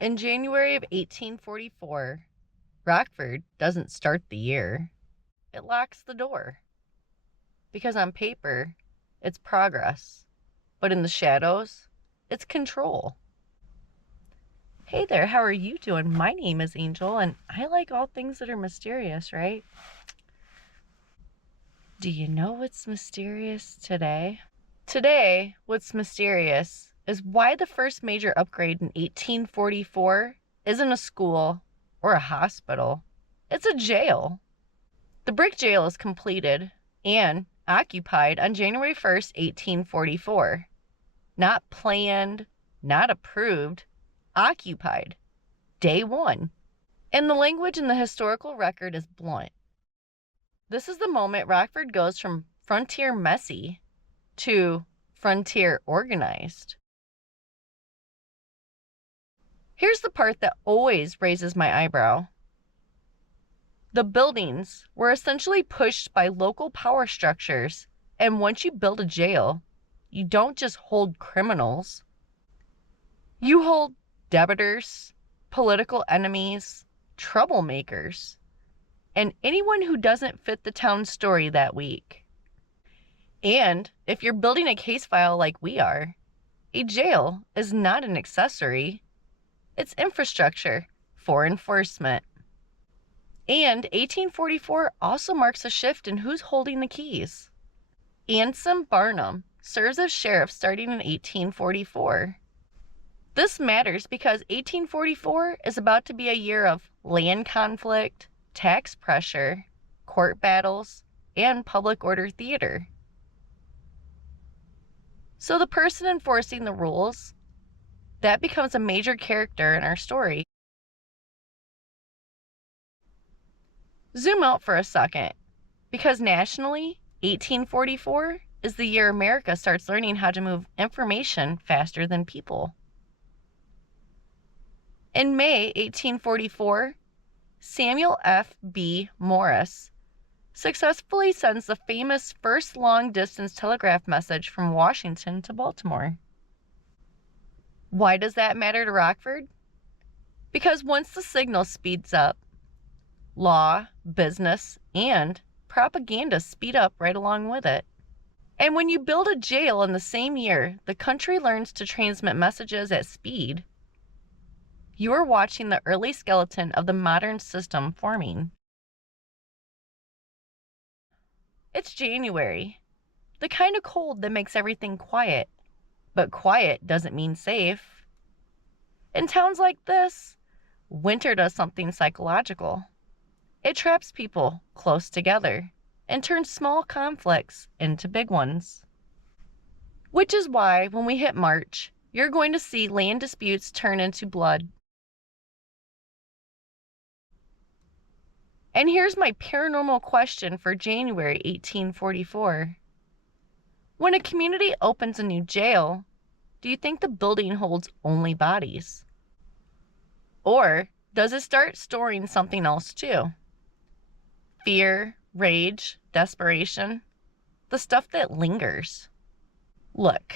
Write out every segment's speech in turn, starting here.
In January of 1844, Rockford doesn't start the year. It locks the door. Because on paper, it's progress. But in the shadows, it's control. Hey there, how are you doing? My name is Angel, and I like all things that are mysterious, right? Do you know what's mysterious today? Today, what's mysterious is why the first major upgrade in 1844 isn't a school or a hospital. It's a jail. The brick jail is completed and occupied on January 1st, 1844. Not planned, not approved, occupied. Day one. And the language in the historical record is blunt. This is the moment Rockford goes from frontier messy to frontier organized. Here's the part that always raises my eyebrow. The buildings were essentially pushed by local power structures, and once you build a jail, you don't just hold criminals. You hold debtors, political enemies, troublemakers, and anyone who doesn't fit the town's story that week. And if you're building a case file like we are, a jail is not an accessory. It's infrastructure for enforcement. And 1844 also marks a shift in who's holding the keys. Anson Barnum serves as sheriff starting in 1844. This matters because 1844 is about to be a year of land conflict, tax pressure, court battles, and public order theater. So the person enforcing the rules, that becomes a major character in our story. Zoom out for a second, because nationally, 1844 is the year America starts learning how to move information faster than people. In May 1844, Samuel F. B. Morse successfully sends the famous first long-distance telegraph message from Washington to Baltimore. Why does that matter to Rockford? Because once the signal speeds up, law, business, and propaganda speed up right along with it. And when you build a jail in the same year the country learns to transmit messages at speed, you are watching the early skeleton of the modern system forming. It's January, the kind of cold that makes everything quiet, but quiet doesn't mean safe. In towns like this, winter does something psychological. It traps people close together and turns small conflicts into big ones. Which is why when we hit March, you're going to see land disputes turn into blood. And here's my paranormal question for January 1844. When a community opens a new jail, do you think the building holds only bodies? Or does it start storing something else too? Fear, rage, desperation, the stuff that lingers. Look,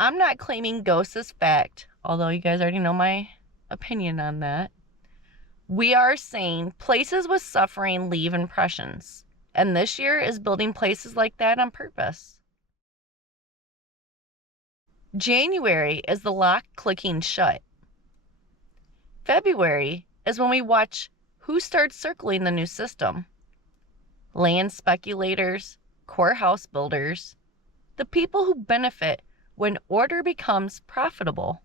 I'm not claiming ghosts is fact, although you guys already know my opinion on that. We are saying places with suffering leave impressions, and this year is building places like that on purpose. January is the lock clicking shut. February is when we watch who starts circling the new system. Land speculators, courthouse builders, the people who benefit when order becomes profitable.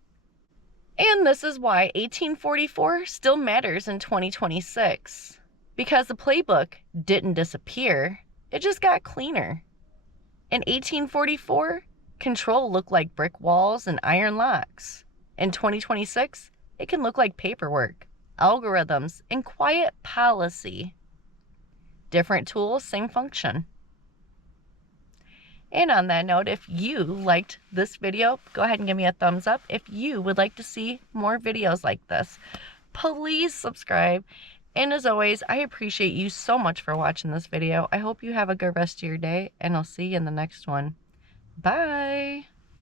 And this is why 1844 still matters in 2026. Because the playbook didn't disappear, it just got cleaner. In 1844, control looked like brick walls and iron locks. In 2026, it can look like paperwork, algorithms, and quiet policy. Different tools, same function. And on that note, if you liked this video, go ahead and give me a thumbs up. If you would like to see more videos like this, please subscribe. And as always, I appreciate you so much for watching this video. I hope you have a good rest of your day, and I'll see you in the next one. Bye!